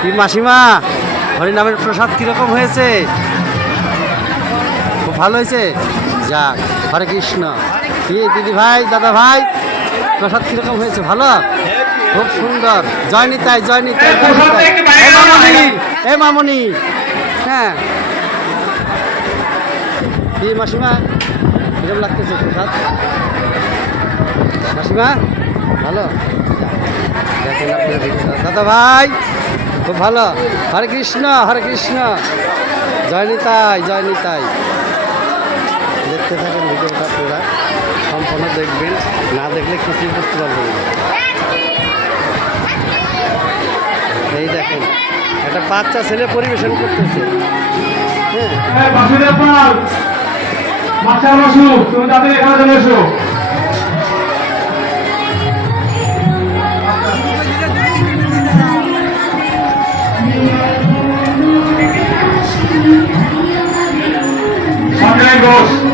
কি মাসিমা? হরিনামের প্রসাদ কীরকম হয়েছে? খুব ভালো হয়েছে? যাক হরে কৃষ্ণ। কি দিদি ভাই দাদা ভাই প্রসাদ কীরকম হয়েছে? ভালো? খুব সুন্দর। জয় নিতাই জয় নিতাই মামনি এ মামনি। হ্যাঁ। কি মাসিমা? কীরকম লাগতেছে প্রসাদ? মাসিমা ভালো? দেখেন আপনারা দাদা ভাই খুব ভালো। হরে কৃষ্ণ হরে কৃষ্ণ। জয় নিতাই জয় নিতাই। দেখতে থাকেন ভিডিওটা পুরা। সম্পূর্ণ দেখবেন। না দেখলে কিছুই বুঝতে পারবেন এই দেখেন, একটা বাচ্চা ছেলে পরিবেশন করতেছে। হ্যাঁ। বাসুদেব পাল। বাচ্চা বসু, তুমি তাদের এখানে চলে এসো। Gallegos